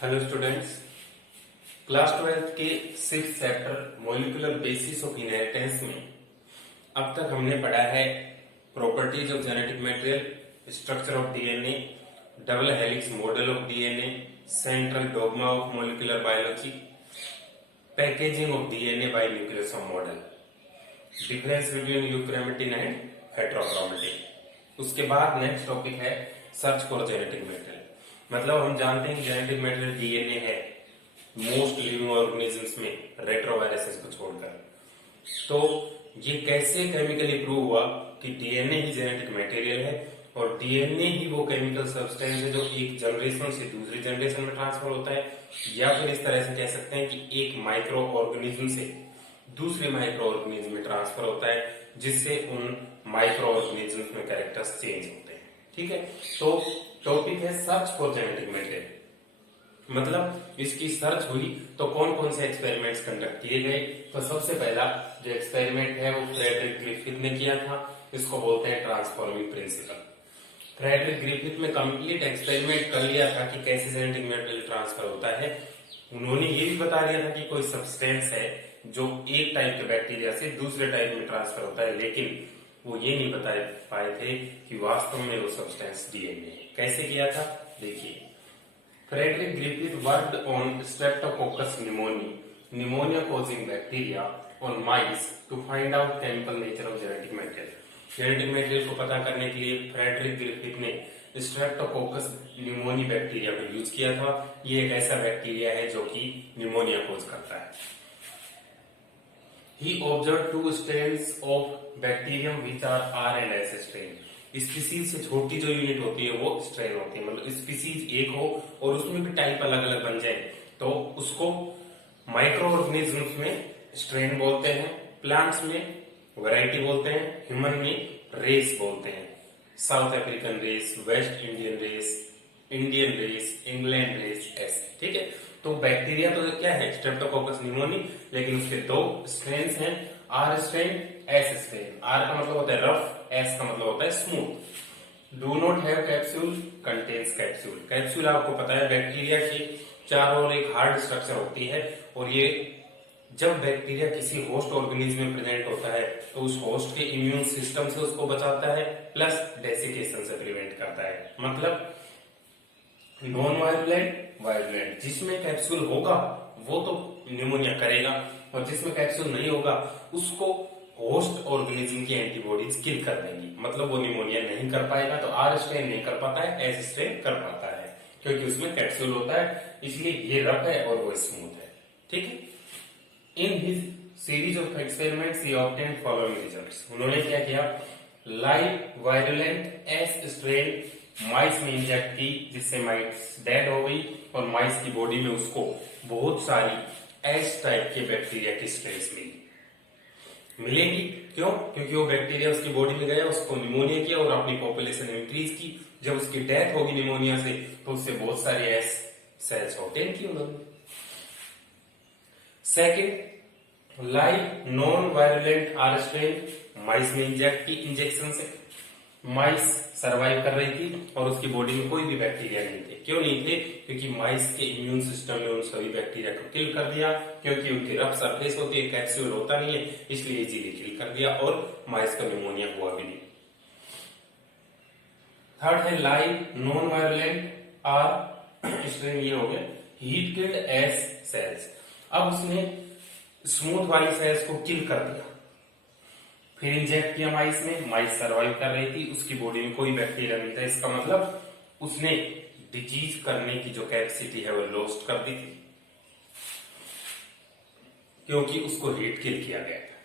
Hello students, class 12 के 6th chapter molecular basis of inheritance में अब तक हमने पढ़ा है properties of genetic material, structure of DNA, double helix model of DNA, central dogma of molecular biology, packaging of DNA by nucleosome model, difference between euchromatin and heterochromatin. उसके बाद next topic है search for genetic material. मतलब हम जानते हैं कि genetic material DNA है most living organisms में, रेट्रोवायरसेस को छोड़कर। तो ये कैसे केमिकली प्रूव हुआ कि डीएनए ही जेनेटिक मटेरियल है और डीएनए ही वो केमिकल सब्सटेंस है जो एक जनरेशन से दूसरी जनरेशन में ट्रांसफर होता है, या फिर इस तरह से कह सकते हैं कि एक माइक्रो ऑर्गेनिज्म से दूसरे माइक्रो ऑर्गेनिज्म में ट्रांसफर होता है, जिससे उन माइक्रो ऑर्गेनिज्म में कैरेक्टर्स चेंज होते हैं। ठीक है, तो टॉपिक है सर्च फॉर जेनेटिक मटेरियल। मतलब इसकी सर्च हुई तो कौन कौन से एक्सपेरिमेंट्स कंडक्ट किए गए। तो सबसे पहला जो एक्सपेरिमेंट है वो फ्रेडरिक ग्रिफिथ ने किया था। इसको बोलते हैं ट्रांसफॉर्मिंग प्रिंसिपल। फ्रेडरिक ग्रिफिथ ने कंप्लीट एक्सपेरिमेंट कर लिया था कि कैसे जेनेटिक मटेरियल ट्रांसफर होता है। उन्होंने ये भी बता दिया था कि कोई सब्सटेंस है जो एक टाइप के बैक्टीरिया से दूसरे टाइप में ट्रांसफर होता है, लेकिन वो ये नहीं बता पाए थे कि वास्तव में वो सब्सटेंस डीएनए है। कैसे किया था देखिए। Frederick Griffith worked on streptococcus pneumoniae causing bacteria on mice to find out chemical nature of genetic material. Genetic material को पता करने के लिए फ्रेडरिक ग्रिफिथ ने स्ट्रेप्टोकोकस निमोनी बैक्टीरिया को यूज किया था। ये एक ऐसा बैक्टीरिया है जो कि निमोनिया कॉज करता है। He observed two strains of bacterium which are R and S strain. Species से छोटी जो यूनिट होती है वो स्ट्रेन होती है। मतलब स्पीसीज एक हो और उसमें भी टाइप अलग अलग बन जाए तो उसको माइक्रो ऑर्गेनिजम्स में स्ट्रेन बोलते हैं, प्लांट्स में वैरायटी बोलते हैं, ह्यूमन में रेस बोलते हैं। South African race, West Indian race, Indian race, England race, ऐसे। ठीक है, तो बैक्टीरिया तो क्या है स्ट्रेप्टोकोकस निमोनी, लेकिन उसके दो स्ट्रेन्स हैं, R strain, S strain. R का मतलब होता है रफ, एस का मतलब होता है smooth. Do not have capsule, contains capsule. Capsule आपको पता है बैक्टीरिया की चारों ओर एक हार्ड स्ट्रक्चर होती है, और ये जब बैक्टीरिया किसी होस्ट ऑर्गेनिज्म में प्रेजेंट होता है तो उस होस्ट के इम्यून सिस्टम से उसको बचाता है, प्लस डेसिकेशन से प्रिवेंट करता है। मतलब नॉन वायरुलेंट, वायरुलेंट। जिसमें कैप्सूल होगा वो तो निमोनिया करेगा, और जिसमें कैप्सूल नहीं होगा उसको होस्ट ऑर्गेनिज्म की एंटीबॉडीज किल कर देंगी। मतलब वो निमोनिया नहीं कर पाएगा। तो आर स्ट्रेन नहीं कर पाता है, एस स्ट्रेन कर पाता है, क्योंकि उसमें कैप्सूल होता है, इसलिए ये रफ है और वो स्मूथ है। ठीक है, in his series of experiments he obtained following results. उन्होंने क्या किया, live virulent S strain mice में इंजेक्ट की, जिससे माइस डेड हो गई, और माइस की बॉडी में उसको बहुत सारी एस टाइप के बैक्टीरिया की स्ट्रेन्स मिलेंगी। क्यों? क्योंकि वो बैक्टीरिया उसकी बॉडी में गया, उसको निमोनिया किया और अपनी पॉपुलेशन इंक्रीज की। जब उसकी डेथ होगी निमोनिया से तो उससे बहुत सारे एस सेल्स ऑब्टेन की उन्होंने। Second, live non virulent R strain mice में इंजेक्ट की। इंजेक्शन से माइस सरवाइव कर रही थी और उसकी बॉडी में कोई भी बैक्टीरिया नहीं थे। क्यों नहीं थे? क्योंकि माइस के इम्यून सिस्टम ने उन सभी बैक्टीरिया को किल कर दिया, क्योंकि उनकी रफ सरफेस होती है, कैप्सूल होता नहीं है, इसलिए इजीली किल कर दिया और माइस का निमोनिया हुआ भी नहीं। थर्ड है live non virulent R strain, ये हो गया हीट किल्ड एस सेल्स। अब उसने स्मूथ वाली सेल्स को किल कर दिया, फिर इंजेक्ट किया माइस में, माइस सरवाइव कर रही थी, उसकी बॉडी में कोई बैक्टीरिया नहीं था। इसका मतलब उसने डिजीज करने की जो कैपेसिटी है वो लॉस्ट कर दी थी, क्योंकि उसको हीट किल किया गया था।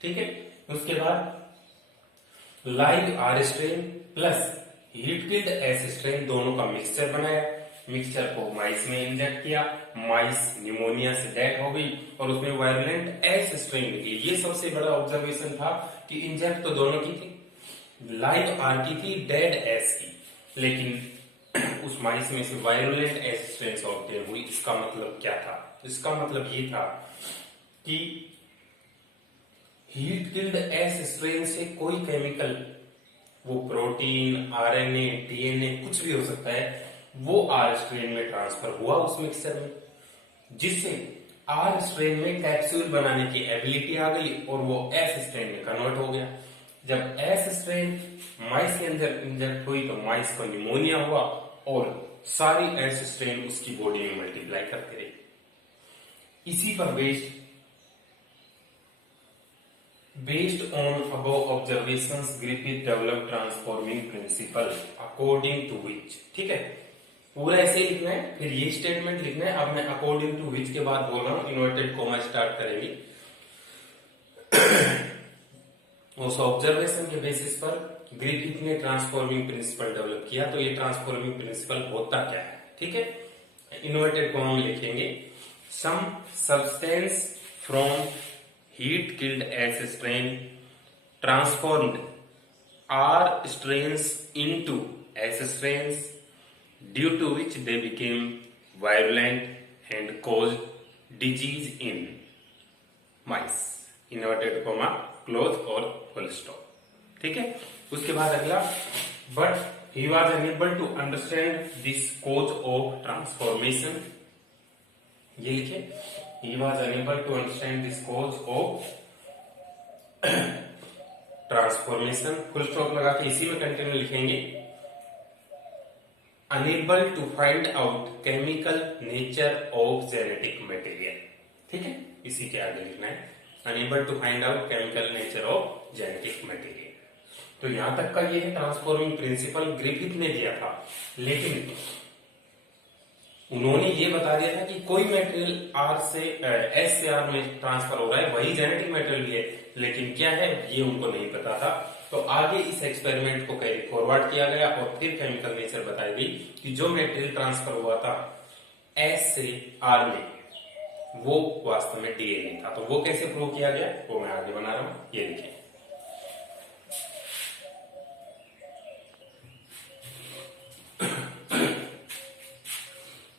ठीक है, उसके बाद live R strain plus heat killed S strain दोनों का मिक्सचर बनाया। मिक्सचर को माइस में इंजेक्ट किया, माइस निमोनिया से डेड हो गई और उसमें वायरुलेंट एस स्ट्रेन निकली। ये सबसे बड़ा ऑब्जर्वेशन था कि इंजेक्ट तो दोनों की थी, लाइव आर की थी, डेड एस की, लेकिन उस माइस में से वायरुलेंट एस स्ट्रेन ऑब्टेन हुई। इसका मतलब क्या था? इसका मतलब ये था कि हीट किल्ड एस स्ट्रेन से कोई केमिकल, वो प्रोटीन, आरएनए, डीएनए कुछ भी हो सकता है, वो आर स्ट्रेन में ट्रांसफर हुआ उस मिक्सचर में, जिससे आर स्ट्रेन में कैप्सूल बनाने की एबिलिटी आ गई और वो एस स्ट्रेन में कन्वर्ट हो गया। जब एस स्ट्रेन माइस के अंदर इंजेक्ट हुई तो माइस को निमोनिया हुआ और सारी एस स्ट्रेन उसकी बॉडी में मल्टीप्लाई करते रही। इसी पर based on above observations Griffith develop transforming principle according to which, ठीक है, पूरा ऐसे ही लिखना है, फिर ये स्टेटमेंट लिखना है। अब मैं अकॉर्डिंग टू विच के बाद बोल रहा हूं, इन्वर्टेड कोमा स्टार्ट करेंगे। उस ऑब्जर्वेशन के बेसिस पर ग्रिफिथ ने ट्रांसफॉर्मिंग प्रिंसिपल डेवलप किया। तो ये ट्रांसफॉर्मिंग प्रिंसिपल होता क्या है, ठीक है, इन्वर्टेड कोमा में लिखेंगे some substance from heat killed S strain transformed R strains into S strains due to which they became virulent and caused disease in mice, inverted comma close और full stop, ठीक है। उसके बाद अगला, but he was unable to understand this cause of transformation, ये लिखे, he was unable to understand this cause of transformation, full stop लगा के इसी में कंटिन्यू लिखेंगे। Unable to find out chemical nature of genetic material, ठीक है, इसी के आगे लिखना है Unable to find out chemical nature of genetic material। तो यहां तक का ये है ट्रांसफॉर्मिंग प्रिंसिपल ग्रिफिथ ने दिया था, लेकिन उन्होंने ये बता दिया था कि कोई मटेरियल आर से एस से आर में ट्रांसफर हो रहा है, वही जेनेटिक मटेरियल भी है, लेकिन क्या है ये उनको नहीं पता था। तो आगे इस एक्सपेरिमेंट को कैरी फॉरवर्ड किया गया और फिर केमिकल नेचर बताई गई कि जो मटेरियल ट्रांसफर हुआ था एस से आर में वो वास्तव में डीएनए था। तो वो कैसे प्रूव किया गया वो मैं आगे बना रहा हूं, ये देखिए।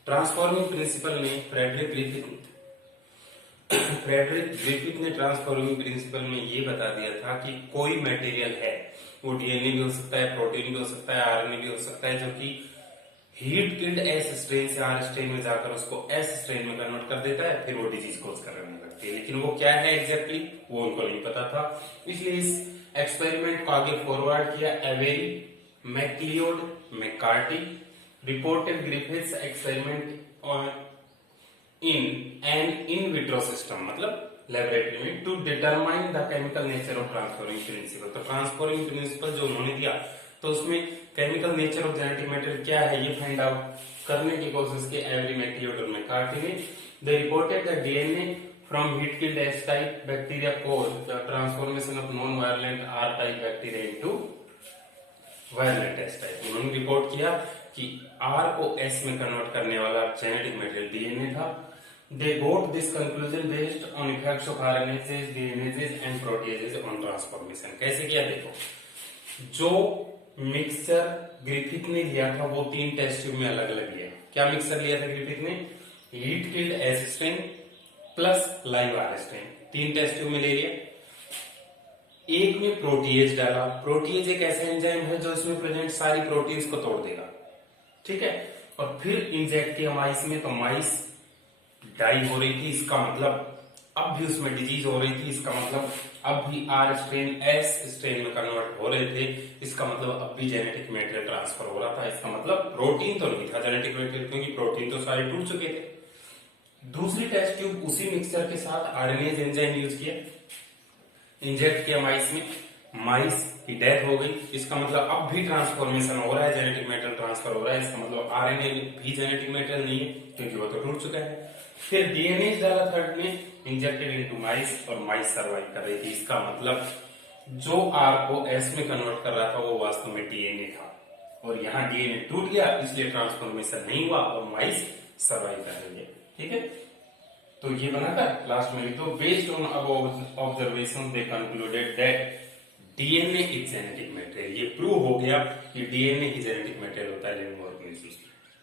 ट्रांसफॉर्मिंग प्रिंसिपल में फ्रेडरिक ग्रिफिथ ने ट्रांसफॉर्मिंग प्रिंसिपल में ये बता दिया था कि कोई मटेरियल है, वो डीएनए भी हो सकता है, प्रोटीन भी हो सकता है, आरएनए भी हो सकता है, जो कि हीट किल्ड एस स्ट्रेन से आर स्ट्रेन में जाकर उसको एस स्ट्रेन में कन्वर्ट कर देता है, फिर वो डिजीज कोज करने लगती है। लेकिन वो क्या है एग्जैक्टली वो उनको नहीं पता था, इसलिए इस एक्सपेरिमेंट को आगे फॉरवर्ड किया। Avery MacLeod McCarty reported Griffith's experiment on in an in vitro system, मतलब लेबोरेटरी में, to determine the chemical nature of transforming principle. तो ट्रांसफॉर्मिंग प्रिंसिपल जो उन्होंने दिया तो उसमें chemical nature of genetic material क्या है ये फाइंड आउट करने की कोशिश की एवरी मैक्लियोड और मैककार्टी ने। They reported the DNA from heat killed S type bacteria caused the transformation of non virulent R type bacteria into virulent S type. उन्होंने रिपोर्ट किया कि आर को एस में कन्वर्ट करने वाला जेनेटिक मटेरियल डीएनए था। They got this conclusion based on effects of RNases, DNases and proteases on transformation। कैसे किया देखो, जो मिक्सचर ग्रिफिथ ने लिया था वो 3 टेस्ट ट्यूब में अलग अलग लिया। क्या मिक्सचर लिया था ग्रिफिथ ने? Heat killed S strain plus live R strain, 3 test tube में ले लिया। एक में प्रोटीएज डाला। प्रोटीएज एक ऐसा एंजाइम है जो इसमें प्रेजेंट सारी प्रोटीन्स को तोड़ देगा, ठीक है। और फिर इंजेक्ट किया माइस में, तो माइस डाई हो रही थी, इसका मतलब अब भी उसमें डिजीज हो रही थी, इसका मतलब अब भी आर स्ट्रेन एस स्ट्रेन में कन्वर्ट हो रहे थे, इसका मतलब अब भी जेनेटिक मटेरियल ट्रांसफर हो रहा था। इसका मतलब प्रोटीन तो नहीं था जेनेटिक मटेरियल, क्योंकि प्रोटीन तो सारे टूट चुके थे। दूसरी टेस्ट ट्यूब उसी मिक्सचर के साथ आरएनएज एंजाइम यूज किया, इंजेक्ट किया माइस में, माइस की डेथ हो गई, इसका मतलब अब भी ट्रांसफॉर्मेशन हो रहा है, जेनेटिक मटेरियल ट्रांसफर हो रहा है, इसका मतलब आरएनए भी जेनेटिक मटेरियल नहीं है क्योंकि वो तो टूट चुका है। फिर डीएनए डाला थर्ड में, इंजेक्टेड इनटू माइस और माइस सर्वाइव कर रही थी, इसका मतलब जो आर को एस में कन्वर्ट कर रहा था वो वास्तव में डीएनए था, और यहाँ डीएनए टूट गया इसलिए ट्रांसफॉर्मेशन नहीं हुआ और माइस सर्वाइव कर रही है, ठीक है। तो ये बनाकर लास्ट में लिख दो, based on above observation they concluded that DNA is genetic material. ये प्रूव हो गया कि डीएनए ही जेनेटिक मटेरियल होता है लिविंग ऑर्गेनिज्म,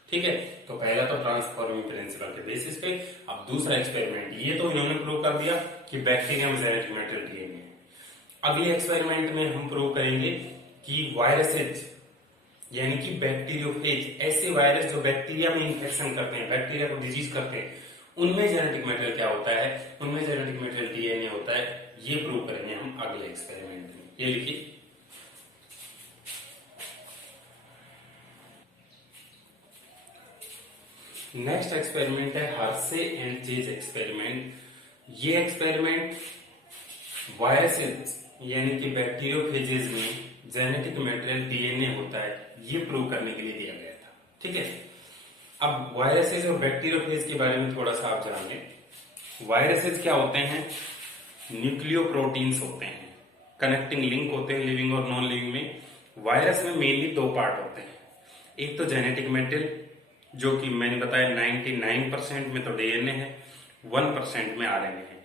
ठीक है। तो पहला तो ट्रांसफॉर्मिंग प्रिंसिपल के बेसिस पे। अब दूसरा एक्सपेरिमेंट, ये तो इन्होंने प्रूव कर दिया कि बैक्टीरिया में जेनेटिक मटेरियल डीएनए। अगले एक्सपेरिमेंट में हम प्रूव करेंगे कि वायरसेज यानी कि बैक्टीरियोफेज, ऐसे वायरस जो बैक्टीरिया में इन्फेक्शन करते हैं, बैक्टीरिया को डिजीज करते हैं, उनमें जेनेटिक मटेरियल क्या होता है, उनमें जेनेटिक मटेरियल डीएनए होता है। ये प्रूव करेंगे हम अगले एक्सपेरिमेंट में। ये लिखिए, नेक्स्ट एक्सपेरिमेंट है हर्शे एंड चेज एक्सपेरिमेंट। ये एक्सपेरिमेंट वायरसेस यानी कि बैक्टीरियोफेजेज में जेनेटिक मटेरियल डीएनए होता है, ये प्रूव करने के लिए दिया गया था। ठीक है, अब वायरसेस और बैक्टीरियोफेज के बारे में थोड़ा सा आप जान लें। वायरसेस क्या होते हैं, न्यूक्लियोप्रोटीन्स होते हैं, कनेक्टिंग लिंक होते हैं लिविंग और नॉन लिविंग में। वायरस में मेनली दो पार्ट होते हैं, एक तो जेनेटिक मटेरियल जो कि मैंने बताया 99% में तो डीएनए है, 1% में आरएनए है,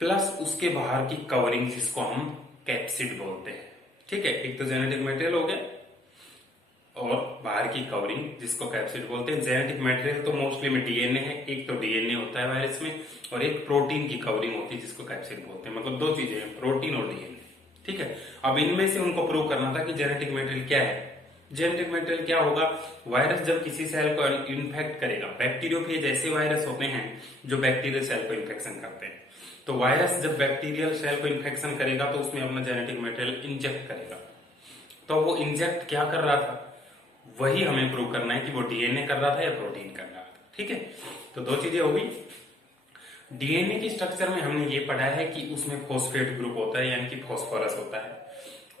प्लस उसके बाहर की कवरिंग जिसको हम कैप्सिड बोलते हैं। ठीक है, एक तो जेनेटिक मटेरियल हो गया और बाहर की कवरिंग जिसको कैप्सिड बोलते हैं। जेनेटिक मटेरियल तो मोस्टली में डीएनए है, एक तो डीएनए होता है वायरस में, और एक प्रोटीन की कवरिंग होती है जिसको कैप्सिड बोलते हैं। मतलब दो चीजें हैं, प्रोटीन और डीएनए। ठीक है, अब इनमें से उनको प्रूव करना था कि जेनेटिक मटेरियल क्या है। जेनेटिक मटेरियल क्या होगा, वायरस जब किसी सेल को इन्फेक्ट करेगा, बैक्टीरियोफेज ऐसे वायरस होते हैं जो बैक्टीरियल सेल को इन्फेक्शन करते हैं। तो वायरस जब बैक्टीरियल सेल को इन्फेक्शन करेगा तो उसमें अपना जेनेटिक मटेरियल इंजेक्ट करेगा। तो वो इंजेक्ट क्या कर रहा था, वही हमें प्रूव करना है कि वो डीएनए कर रहा था या प्रोटीन कर रहा था। ठीक है, तो दो चीजें हो गई। डीएनए के स्ट्रक्चर में हमने ये पढ़ा है कि उसमें फॉस्फेट ग्रुप होता है यानी कि फॉस्फोरस होता है,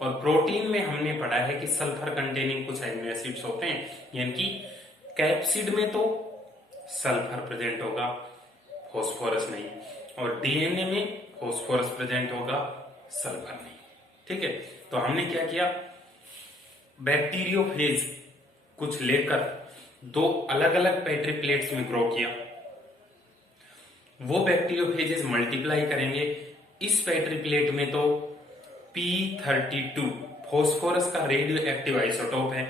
और प्रोटीन में हमने पढ़ा है कि सल्फर कंटेनिंग कुछ एमिनो एसिड्स होते हैं, यानी कि कैप्सिड में तो सल्फर प्रेजेंट होगा, फॉस्फोरस नहीं, और डीएनए में फॉस्फोरस प्रेजेंट होगा, सल्फर नहीं। ठीक है, तो हमने क्या किया, बैक्टीरियोफेज कुछ लेकर दो अलग अलग पेट्री प्लेट्स में ग्रो किया। वो बैक्टीरियोफेजेस मल्टीप्लाई करेंगे। इस पेट्री प्लेट में तो P32 फॉस्फोरस का रेडियो एक्टिव आइसोटोप है,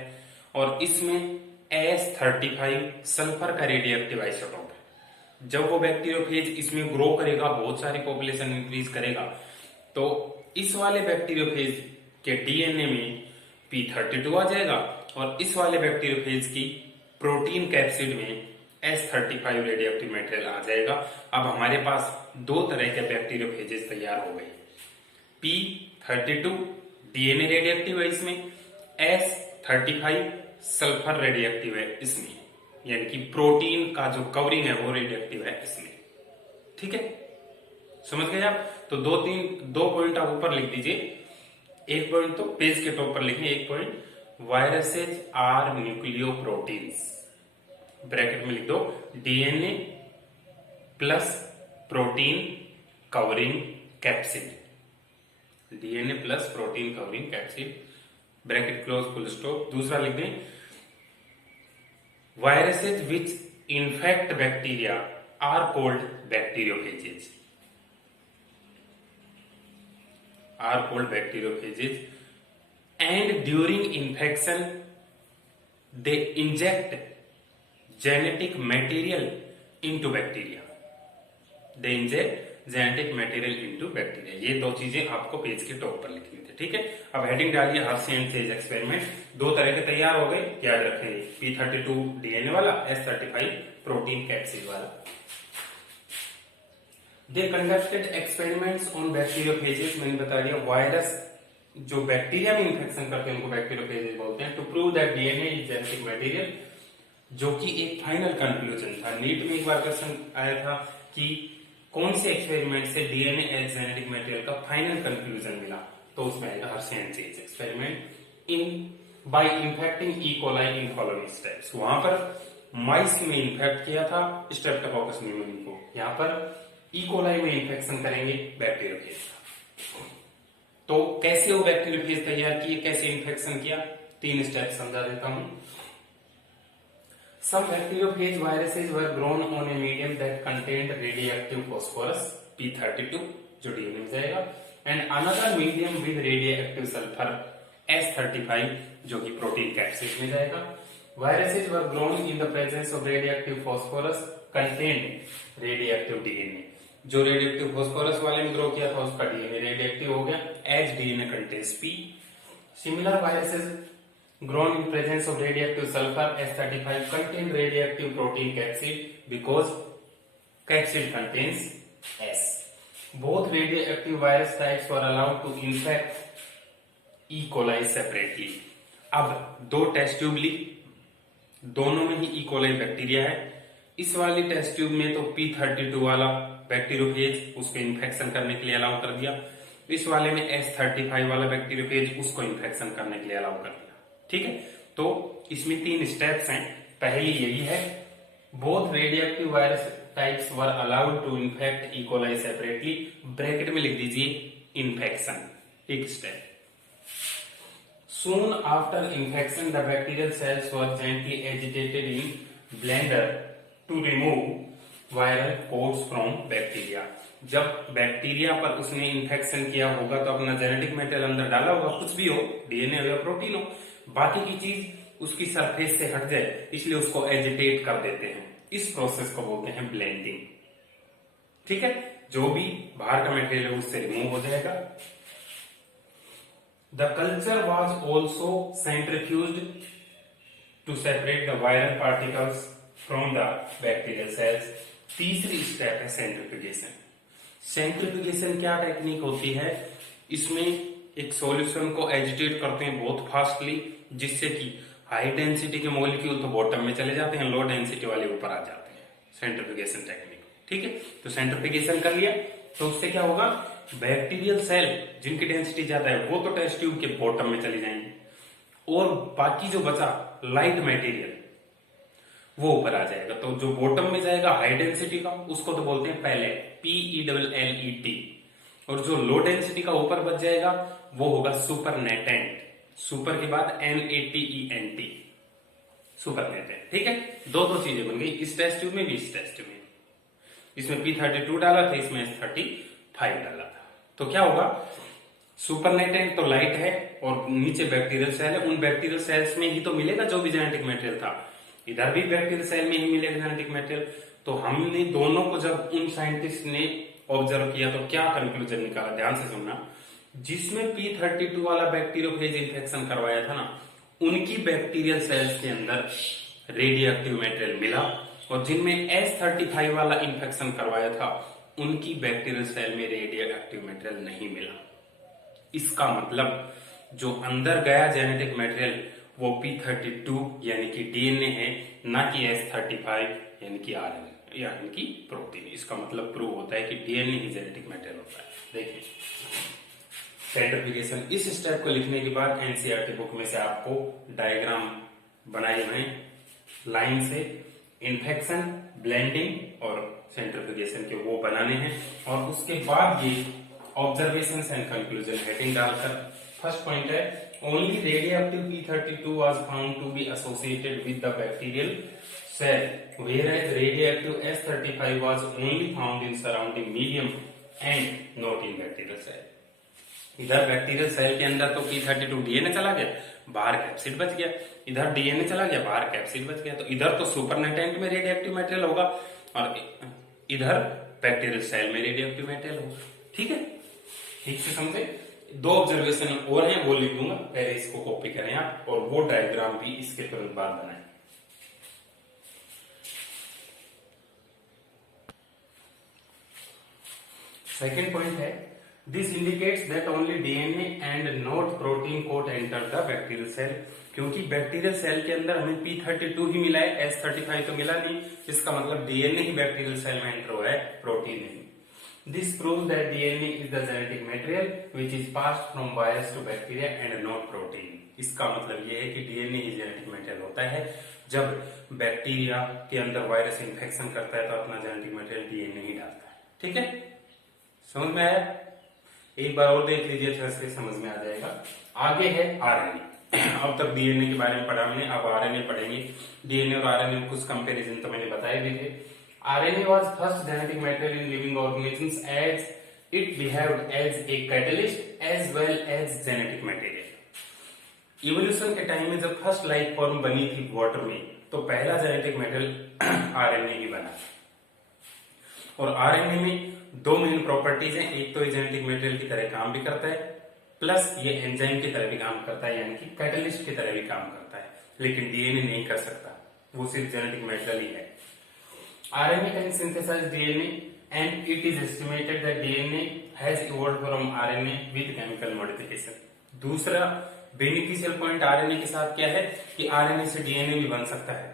और इसमें S35 सल्फर का रेडियो एक्टिव आइसोटोप है। जब वो बैक्टीरियोफेज इसमें ग्रो करेगा, बहुत सारी पॉपुलेशन इंक्रीज करेगा, तो इस वाले बैक्टीरियोफेज के डीएनए में P32 आ जाएगा, और इस वाले बैक्टीरियोफेज की प्रोटीन कैप्सिड में S35 रेडियोएक्टिव मटेरियल आ जाएगा। अब हमारे पास दो तरह के बैक्टीरियोफेजेस तैयार हो गए। P32 डीएनए रेडियोएक्टिव है इसमें, S35 सल्फर रेडियोएक्टिव है इसमें, यानी कि प्रोटीन का जो कवरिंग है वो रेडियोएक्टिव है इसमें। ठीक है, समझ गए आप। तो दो पॉइंट आप ऊपर लिख दीजिए। एक पॉइंट तो पेज के टॉप पर लिखें, एक point viruses are nucleoproteins, bracket में लिख दो DNA plus protein covering capsid, DNA plus protein covering capsid, bracket close full stop. दूसरा लिख दें viruses which infect bacteria are called bacteriophages, are called bacteriophages, and during infection they inject genetic material into bacteria, they inject genetic material into bacteria। ये दो चीजें आपको page के top पर लिखनी थी। ठीक है, अब हेडिंग डालिए हर्शे एंड चेज एक्सपेरिमेंट। दो तरह के तैयार हो गए, याद रखेंगे, P32 डीएनए वाला, S35 प्रोटीन कैप्सिड वाला। दे कंडक्टेड एक्सपेरिमेंट्स ऑन बैक्टीरियोफेजेस, मैंने बता दिया वायरस जो बैक्टीरिया में इंफेक्शन करते हैं उनको बैक्टीरियोफेजेस बोलते हैं। To prove that DNA is genetic material, जो कि एक फाइनल कंक्लूजन था। नीट में एक बार क्वेश्चन आया था कि कौन से एक्सपेरिमेंट से डीएनए एज जेनेटिक मटेरियल का फाइनल कंक्लूजन मिला, तो उसमें आएगा Hershey and chase experiment in by infecting E coli in following steps. वहां पर माइस में इन्फेक्ट किया था स्ट्रेप्टोकोकस न्यूमोनिया को, यहाँ पर ई कोलाई में इन्फेक्शन करेंगे बैक्टीरियोफेज। तो कैसे वो बैक्टीरियोफेज तैयार किए, कैसे इन्फेक्शन किया, तीन स्टेप समझा देता हूं। Some bacteriophage viruses were grown on a medium that contained radioactive phosphorus P32 जो डीएनए में जाएगा, and another medium with radioactive sulfur S35 जो कि प्रोटीन कैप्सिड में जाएगा। Viruses were grown in the presence of radioactive phosphorus contained radioactive DNA। जो radioactive phosphorus वाले में ग्रो किया था उसका डीएनए रेडियोएक्टिव हो गया, as DNA contains P। Similar viruses grown in presence of radioactive sulfur S35 contain radioactive protein capsid because capsid contains S. Both radioactive virus types were allowed to infect E. coli separately. अब दो test tube ली, दोनों में ही E coli bacteria है। इस वाली test tube में तो P32 वाला बैक्टीरियोफेज उसको इन्फेक्शन करने के लिए अलाउ कर दिया, इस वाले में S35 वाला बैक्टीरियोफेज उसको इन्फेक्शन करने के लिए अलाउ कर दिया। ठीक है, तो इसमें 3 स्टेप्स हैं। पहली यही है, both radioactive virus types were allowed to infect E coli separately, bracket में लिख दीजिए इन्फेक्शन, एक step. Soon after infection, the bacterial cells were gently agitated in blender to remove viral coats from bacteria. जब bacteria पर उसने infection किया होगा तो अपना जेनेटिक मटेरियल अंदर डाला होगा, कुछ भी हो, डीएनए हो या प्रोटीन हो, बाकी की चीज उसकी सरफेस से हट जाए, इसलिए उसको एजिटेट कर देते हैं। इस प्रोसेस को बोलते हैं ब्लेंडिंग। ठीक है, जो भी बाहर का मटेरियल है उससे रिमूव हो जाएगा। The culture was also centrifuged to separate the viral particles from the bacterial cells. तीसरी स्टेप है सेंट्रिफ्यूगेशन। सेंट्रिफ्यूगेशन क्या टेक्निक होती है? इसमें एक सॉल्यूशन को एजिटेट करते हैं बहुत फास्टली, जिससे कि हाई डेंसिटी के मॉलिक्यूल तो बॉटम में चले जाते हैं, लो डेंसिटी वाले ऊपर आ जाते हैं। सेंट्रिफ्यूगेशन टेक्निक, ठीक है। तो सेंट्रिफ्यूगेशन कर लिया तो उससे क्या होगा, बैक्टीरियल सेल जिनकी डेंसिटी ज्यादा है वो तो टेस्ट ट्यूब के बॉटम में चले जाएंगे, और बाकी जो बचा लाइट मटेरियल वो ऊपर आ जाएगा। तो जो बॉटम में जाएगा हाई डेंसिटी का, उसको तो बोलते हैं पहले PELLET, और जो लो डेंसिटी का ऊपर बच जाएगा वो होगा सुपरनेटेंट। सुपर के बाद NATENT, सुपरनेटेंट। ठीक है, दो चीजें बन गई इस टेस्ट ट्यूब में भी, इस टेस्ट ट्यूब में। इसमें P32 डाला था, इसमें S35 डाला था। तो क्या होगा, सुपरनेटेंट तो लाइट है और नीचे बैक्टीरियल सेल है, उन बैक्टीरियल सेल्स में ही तो मिलेगा जो भी जेनेटिक मटेरियल था, इधर भी बैक्टीरियल सेल में ही मिलेगा जेनेटिक मटेरियल। तो हमने दोनों को जब उन साइंटिस्ट ने ऑब्जर्व किया तो क्या कंक्लूजन निकाला, ध्यान से सुनना। जिसमें P32 वाला बैक्टीरियोफेज इन्फेक्शन करवाया था ना, उनकी बैक्टीरियल सेल्स के अंदर रेडियोएक्टिव मटेरियल मिला, और जिनमें S35 वाला इन्फेक्शन करवाया था उनकी बैक्टीरियल सेल में रेडियोएक्टिव मटेरियल नहीं मिला। इसका मतलब जो अंदर गया जेनेटिक मटेरियल वो P32 यानी कि डीएनए है, ना कि S35 यानी कि आरएनए यानी कि प्रोटीन। इसका मतलब प्रूव होता है कि डीएनए ही जेनेटिक मटेरियल होता है। देखिए सेंट्रिफ्यूगेशन, इस स्टेप को लिखने के बाद एनसीईआरटी बुक में से आपको डायग्राम बनाए हुए लाइन से इन्फेक्शन, ब्लेंडिंग और सेंट्रिफ्यूगेशन के वो बनाने हैं, और उसके बाद ये ऑब्जर्वेशन एंड कंक्लूजन हेडिंग डालकर फर्स्ट पॉइंट है, only radioactive P32 was found to be associated with the bacterial cell, whereas radioactive S35 was only found in surrounding medium and not in bacterial cell. इधर bacterial cell के अंदर तो P32 DNA चला गया, बाहर capsid बच गया, इधर डीएनए चला गया, बाहर कैप्सिड बच गया। तो इधर तो सुपरनेटेंट में रेडियोएक्टिव मटेरियल होगा और इधर बैक्टीरियल सेल में रेडियोएक्टिव मटेरियल होगा। ठीक है, ठीक से समझे। दो ऑब्जर्वेशन और हैं, वो लिख दूंगा, पहले इसको कॉपी करें आप, और वो डायग्राम भी इसके तुरंत बाद बनाएं। सेकेंड पॉइंट है, this indicates that only DNA and not protein coat enter the bacterial cell. क्योंकि बैक्टीरियल सेल के अंदर हमें P32 ही मिला है, S35 तो मिला नहीं, इसका मतलब डीएनए ही बैक्टीरियल सेल में एंटर हुआ है, प्रोटीन नहीं। This proves that DNA is the genetic material which is passed from virus to bacteria and not protein. इसका मतलब ये है कि डीएनए ही जेनेटिक मटेरियल होता है। जब बैक्टीरिया के अंदर वायरस इन्फेक्शन करता है तो अपना जेनेटिक मटेरियल डीएनए ही डालता है। ठीक है, समझ में आया? एक बार और देख लीजिए, अच्छे से समझ में आ जाएगा। आगे है आरएनए। अब तक डीएनए के बारे में पढ़ा हमने, अब आरएनए पढ़ेंगे। डीएनए और आरएनए में कुछ कंपैरिजन तो मैंने बताए भी थे। RNA was first genetic material in living organisms as it behaved as a catalyst as well as genetic material. Evolution के टाइम में जब फर्स्ट लाइफ फॉर्म बनी थी वाटर में, तो पहला जेनेटिक मटेरियल आरएनए ही बना। और आरएनए में दो मेन प्रॉपर्टीज हैं, एक तो जेनेटिक मटेरियल की तरह काम भी करता है प्लस ये एंजाइम की तरह भी काम करता है, यानी कि कैटलिस्ट की तरह भी काम करता है, लेकिन डीएनए नहीं कर सकता, वो सिर्फ जेनेटिक मेटेरियल ही है। RNA can synthesise DNA and it is estimated that DNA has evolved from RNA with chemical modification. दूसरा बेनिफिशियल पॉइंट आरएनए के साथ क्या है कि आरएनए से डीएनए भी बन सकता है,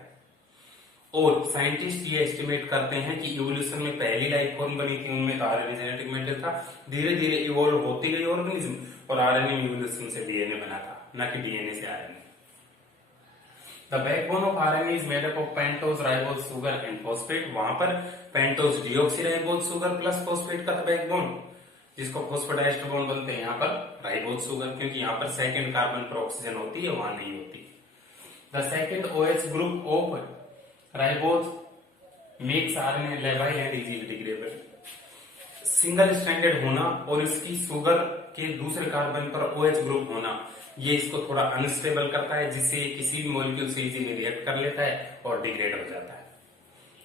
और साइंटिस्ट ये एस्टिमेट करते हैं कि इवोल्यूशन में पहली लाइफ फॉर्म बनी थी उनमें तो आरएनए जेनेटिक मेटेरियल था, धीरे धीरे इवॉल्व होती गई ऑर्गेनिज्म और आरएनए इवोल्यूशन से डीएनए बना था, ना कि डीएनए से RNA. The backbone of RNA is made up of pentose ribose sugar and phosphate. वहां पर pentose deoxyribose sugar plus phosphate का था बैकबोन, जिसको फॉस्फोडाइस्टर बॉन्ड बनते हैं यहाँ पर राइबोज शुगर, क्योंकि यहाँ पर सेकंड कार्बन पर ऑक्सीजन होती है, वहां नहीं होती। The second OH group of ribose makes RNA labile and easily degradable. Single stranded होना और इसकी शुगर के दूसरे कार्बन पर OH ग्रुप होना, ये इसको थोड़ा अनस्टेबल करता है, जिससे किसी भी मॉलिक्यूल से इजीली रिएक्ट कर लेता है और डिग्रेड हो जाता है।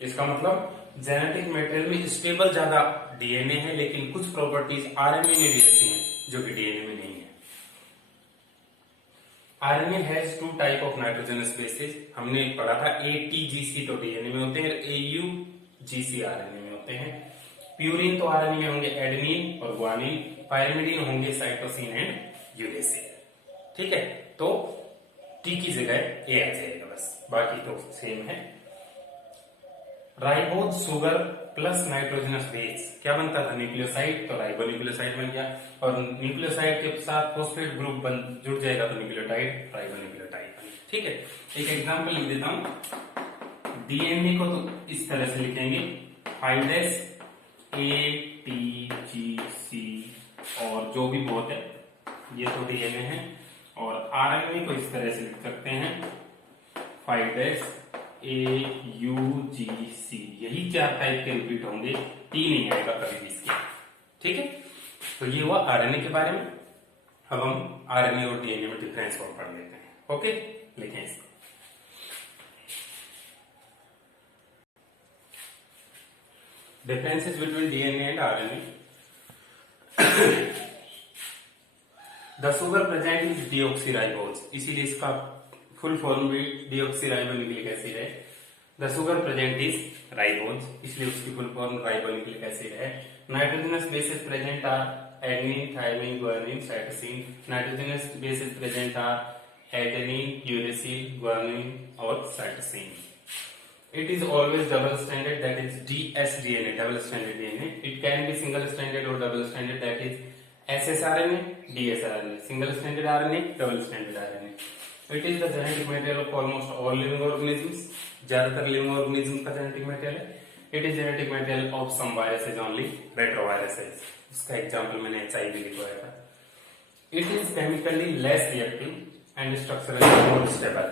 इसका मतलब जेनेटिक मटेरियल में स्टेबल ज्यादा डीएनए है, लेकिन कुछ प्रॉपर्टीज आरएनए में भी ऐसी हैं जो कि डीएनए में नहीं है। RNA has two type of nitrogenous bases. हमने पढ़ा था ATGC तो डीएनए में होते हैं, AUGC आरएनए में होते हैं। प्यूरिन तो आरएनए में होंगे एडेनिन और ग्वानिन, पायरिमिडीन होंगे साइटोसिन एंड यूरेसिल। ठीक है, तो टी की जगह ए आ जाएगा बस, बाकी तो सेम है। Ribose sugar plus nitrogenous base क्या बनता था, न्यूक्लियोसाइड, तो राइबोन्यूक्लियोसाइड बन गया, और न्यूक्लियोसाइड के साथ फॉस्फेट ग्रुप जुड़ जाएगा तो न्यूक्लियोटाइड, राइबोन्यूक्लियोटाइड। ठीक है, एक एग्जांपल लिख देता हूं। डीएनए को तो इस तरह से लिखेंगे 5' ATGC, और जो भी बहुत है ये तो डीएनए है, और आरएनए को इस तरह से लिख सकते हैं 5' AUGC। यही 4 टाइप के रिपीट होंगे, T नहीं आएगा कभी भी इसके। ठीक है, तो ये हुआ आरएनए के बारे में। अब हम आरएनए और डीएनए में डिफरेंस और पढ़ लेते हैं। ओके, लिखें इसको। Differences between DNA and RNA. The sugar present is deoxyribose, इसीलिए इसका फुल फॉर्म भी डीऑक्सीराइबोन्यूक्लिक एसिड है। The sugar present is ribose, इसलिए उसकी फुल फॉर्म राइबोन्यूक्लिक एसिड है। Nitrogenous bases present are adenine, thymine, guanine, cytosine. Nitrogenous bases present are adenine, uracil, guanine और cytosine. It is always double stranded, that is dsDNA, double stranded DNA. It can be single stranded or double stranded, that is ssRNA, dsRNA. Single stranded RNA, double stranded RNA. It is the genetic material of almost all living organisms. ज्यादातर living organism का genetic material है। It is genetic material of some viruses only, retroviruses. उसका example मैंने HIV लिखवाया था। It is chemically less reactive and structurally more stable.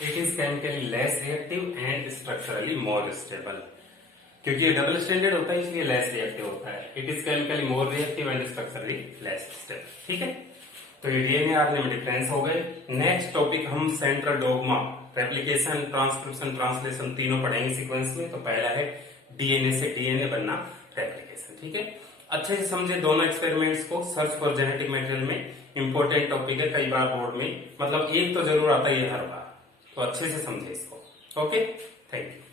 It is chemically less reactive and structurally more stable. क्योंकि ये double standard होता है इसलिए less reactive होता है। It is chemically more reactive and structurally less stable. ठीक है, तो ये डीएनए आरएनए में डिफरेंस हो गए। नेक्स्ट टॉपिक हम central dogma, replication, transcription, translation तीनों पढ़ेंगे सीक्वेंस में। तो पहला है डीएनए से डीएनए बनना, रेप्लिकेशन। ठीक है, अच्छे से समझे दोनों एक्सपेरिमेंट्स को। सर्च फॉर जेनेटिक मटेरियल में इंपॉर्टेंट टॉपिक है, कई बार बोर्ड में मतलब एक तो जरूर आता ही है हर बार, तो अच्छे से समझे इसको। Okay, thank you.